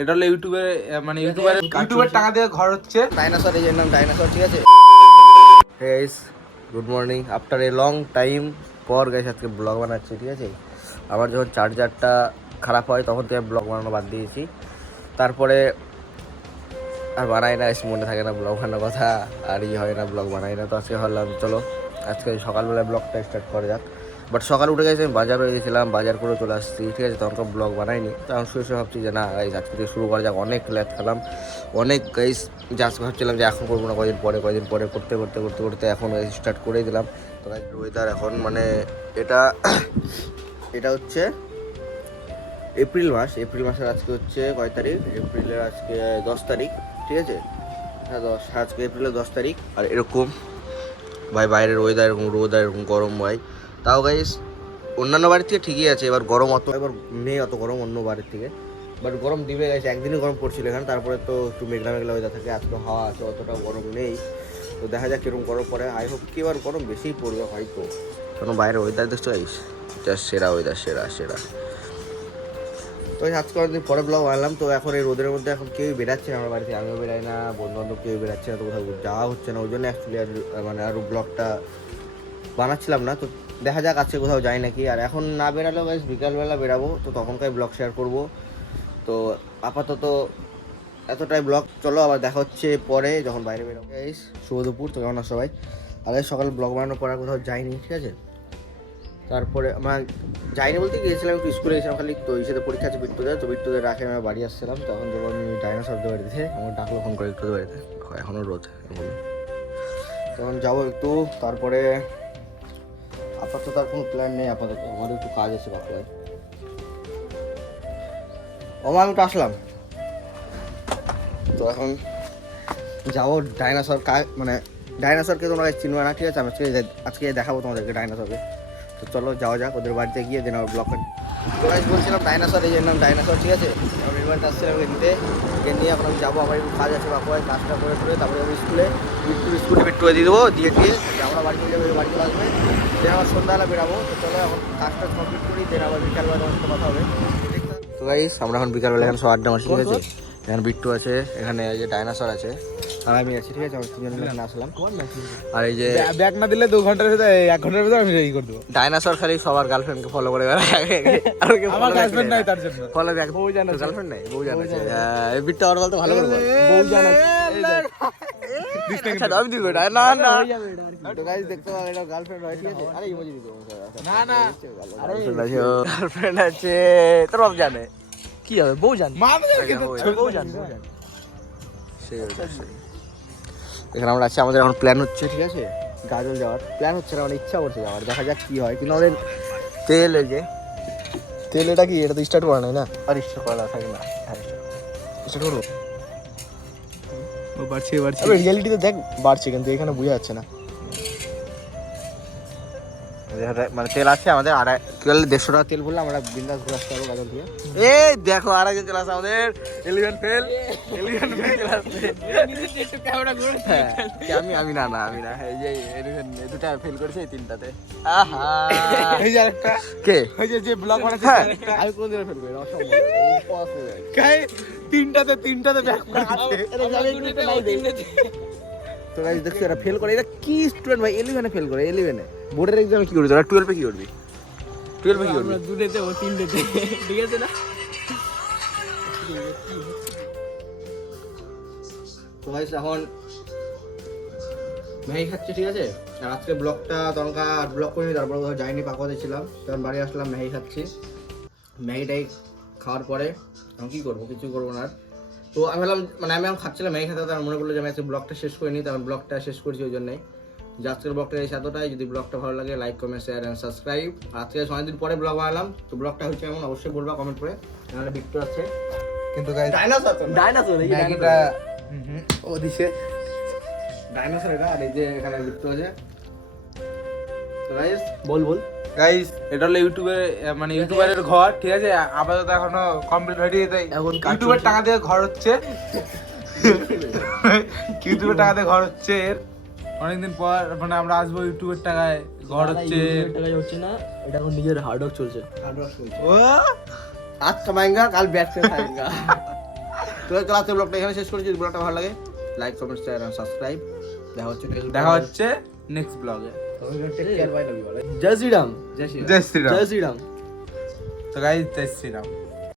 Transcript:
এটা হলো ইউটিউবে মানে ইউটিউবের টাকা দিয়ে ঘর হচ্ছে ডাইনোসর, এই নাম ডাইনোসর, ঠিক আছে। Guys good morning, after a long time পর গাইস আজকে ব্লগ বানাচ্ছি, ঠিক আছে। আমার যখন চার্জারটা খারাপ হয় তখন থেকে ব্লগ বানানো বাদ দিয়েছি, তারপরে আর বানাই না, মনে থাকে না ব্লগ বানানোর কথা, আর হয় না ব্লগ বানাই না। তো আজকে ভাবলাম চলো আজকে সকালবেলায় ব্লগটা স্টার্ট করা যাক। বাট সকাল উঠে গেছে, আমি বাজার হয়ে গেছিলাম, বাজার করে চলে আসছি, ঠিক আছে। তখন ব্লগ বানাইনি, তো আমি শুয়ে ভাবছি যে না গাইস আজকে থেকে শুরু করা যাক। অনেক ল্যাদ খেলাম, অনেক গাইস, যে আজকে ভাবছিলাম যে এখন করবো না, কদিন পরে করতে করতে করতে করতে এখন গাইস স্টার্ট করেই দিলাম। তো গাইস ওয়েদার এখন মানে এটা হচ্ছে এপ্রিল মাসের আজকে হচ্ছে কয় তারিখ? এপ্রিলের আজকে 10 তারিখ, ঠিক আছে। হ্যাঁ আজকে এপ্রিলের 10 তারিখ। আর এরকম ভাই বাইরের ওয়েদার এরকম রোদ আর এরকম গরম ভাই। তাও গাইস অন্যান্য বাড়ির থেকে ঠিকই আছে, এবার গরম এবার নেই অত গরম অন্য বাড়ির থেকে, বাট গরম দিবে গেছে। একদিনই গরম পড়ছিল এখানে, তারপরে তো একটু মেঘলা ওয়েদার থাকে, আজকে হাওয়া আছে, অতটা গরম নেই। তো দেখা যাক কিরকম গরম পড়ে। আই হোপ কি এবার গরম বেশিই পড়বে হয়তো, কারণ বাইরের ওয়েদার দেখছো গাইস, জাস্ট সেরা ওয়েদার, সেরা। তো আজকে অনেকদিন পরে ব্লগ বানালাম। তো এখন এই রোদের মধ্যে এখন কেউই বেরাচ্ছে না আমার বাড়িতে, আমিও বেরাই না, বন্ধু কেউ বেরাচ্ছে না, তো কোথাও যাওয়া হচ্ছে না, ওই জন্য অ্যাকচুয়ালি মানে আরও ব্লগটা বানাচ্ছিলাম না। তো দেখা যাক আজকে কোথাও যাই নাকি। আর এখন না বেরালেও গাইস বিকালবেলা বেরাবো, তো তখনকার ব্লগ শেয়ার করব। তো আপাতত এতটাই ব্লগ, চলো আবার দেখা হচ্ছে পরে যখন বাইরে বেরোবো। গাইস শুভ দুপুর, তো কেমন আছো সবাই? আগে সকাল ব্লগ বানানোর পর আর কোথাও যাইনি, ঠিক আছে। তারপরে আমার যাইনি বলতে গিয়েছিলাম একটু স্কুলে গেছিলাম খালি, তো এই সাথে পরীক্ষা আছে বিট্টুদের, তো বিট্টুদের রাখে আমি বাড়ি আসছিলাম। তখন যখন আমি ডাইনোসরদের বাড়িতে আমার ডাকলো ফোন করে একটু বাড়িতে, এখনও রোদ এখন, তখন যাবো একটু। তারপরে আপাতত আর কোনো প্ল্যান নেই, আপাতত আমারও একটু কাজ আছে বাপলায়। আমি তো আসলাম, তো এখন যাবো ডাইনোসর, মানে ডাইনোসরকে তোমরা চিনবে না, ঠিক আছে। আমি আজকে দেখাবো তোমাদেরকে ডাইনোসরকে। তো চলো যাওয়া যাক ওদের বাড়িতে গিয়ে, দিন আমার ব্লগটা বলছিলাম ডাইনোসর, এই নাম ডাইনোসর, ঠিক আছে। আমি বাড়িতে আসছিলাম নিতে, নিয়ে এখন আমি যাবো, আমার একটু কাজ আছে বাপুয়ায়, কাজটা করে তারপরে আমি স্কুলে বিট্টুয়ে দিয়ে দেবো, দিয়ে আমরা বাড়ি চলে যাবো, বাড়ি চলে আসবে, দেন আবার সন্ধ্যাবেলা বেরাবো। তো চলো এখন কাজটা কমপ্লিট করি, দেন আবার বিকালবেলা তোমার সাথে কথা হবে। তো গাইস আমরা এখন বিকালবেলা এখানে সব আড্ডা মারছি, ঠিক আছে। এখানে বিট্টু আছে, এখানে এই যে ডাইনোসর আছে, আর আমি আছি, ঠিক আছে। আমি তিনজন মিলে এখানে আসলাম। আর এই যে ব্যাগ না দিলে 2 ঘন্টার ভিতরে 1 ঘন্টার ভিতরে আমি রেডি করে দেবো। ডাইনোসর খালি সবার গার্লফ্রেন্ডকে ফলো করে বেড়ায়, আমার গার্লফ্রেন্ড নাই তার জন্য ফলো ব্যাক। বউ জানে গার্লফ্রেন্ড নাই, বউ জানে এই বিট্টু আর বলতে ভালো করে বল, বউ জানে। আচ্ছা আমি দিব এটা, না তো গাইস দেখতে পারো এটা গার্লফ্রেন্ড হয়, ঠিক আছে। আরে ইমোজি দিতে না আরে গার্লফ্রেন্ড আছে, তোর বাপ জানে কি হবে, বউ জানে বউ জানে সেই। এখানে আমরা আছি, আমাদের এখন প্ল্যান হচ্ছে, ঠিক আছে, গাজল যাওয়ার প্ল্যান হচ্ছে না, মানে ইচ্ছা করছে যাওয়ার, দেখা যাক কি হয়। কিন্তু আমাদের তেল, এই যে তেল, এটা কি, এটা তো স্টার্ট করা নাই না, আর স্টার্ট করা থাকে না, স্টার্ট করবো। বাড়ছে রিয়েলিটিতে দেখ বাড়ছে, কিন্তু এখানে বোঝা যাচ্ছে না। মানে তেল আছে আমাদের, আর কি বলে 150 টাকা তেল বললে আমরা বিন্দাস ঘুরে আসতে পারবো গাজল থেকে। এই দেখো আর একজন চলে আসে আমাদের, এলিভেন ফেল চলে আসছে। আমি না এই যে এলিভেন দুটা ফেল করেছে, এই 3টাতে। আহা এই যে একটা কে ওই যে ব্লগ বানাচ্ছে, আমি কোন দিন ফেল করি না, অসম্ভব, ইম্পসিবল। কাই তিনটাতে ব্যাক করে তো গাইস দেখছো এরা ফেল করে, এটা কি স্টুডেন্ট ভাই, 11 ফেল করে, 11 বোর্ডের এক্সামে কি করবি তোরা, 12 কি করবি, 12 কি করবি? আমরা দুটোতে ও তিনটেতে, ঠিক আছে না। তো গাইস এখন ম্যাগি খাচ্ছে, ঠিক আছে। আর আজকে ব্লগটা তনকা ব্লগ করিনি, তারপর কোথাও যাইনি, পাকাতে ছিলাম, তখন বাড়ি আসলাম, ম্যাগি খাচ্ছি। ম্যাগিটাই খাওয়ার পরে এখন কী করবো, কিছু করবো না আর। তো আমি ভাবলাম, মানে আমি এখন খাচ্ছিলাম ম্যাগি খেতে, তার মনে করলো যে আমি আজকে ব্লগটা শেষ করিনি, তখন ব্লগটা শেষ করছি ওই জন্যই। যে আজকের ব্লগটা এই এতটাই, যদি ব্লগটা ভালো লাগে like comment share and subscribe. আজকে অনেকদিন পরে ব্লগ বানালাম, তো ব্লগটা হচ্ছে এমন অবশ্যই বলবা কমেন্ট করে, নাহলে বিট্টু আছে কিন্তু গাইস ডাইনোসর ম্যাগিটা ও দিছে ডাইনোসর এটা, আর এই যে এখানে বিট্টু আছে। তো গাইস বল গাইস এটা হলো মানে ইউটিউবারের ঘর, ঠিক আছে। আপাতত এখনো কমপ্লিট হয়নি, তাই এখন ইউটিউবের টাকা দিয়ে ঘর হচ্ছে, ইউটিউবের টাকা দিয়ে ঘর হচ্ছে। এর অনেকদিন পর মানে আমরা আসবো, ইউটিউবের টাকায় ঘর হচ্ছে, হচ্ছে না, এটা এখন নিজের হার্ড ওয়ার্ক চলছে। ও आज कमाएंगा कल बैठ कर खाएंगा। তো চলো আজকের ব্লগটা এখানে শেষ করছি। যদি ব্লগটা ভালো লাগে লাইক কমেন্ট শেয়ার আর সাবস্ক্রাইব। দেখা হচ্ছে নেক্সট ব্লগে। জয় শ্রীরাম। জয় শ্রীরাম। জয় শ্রীরাম। তো গাইস জয় শ্রীরাম।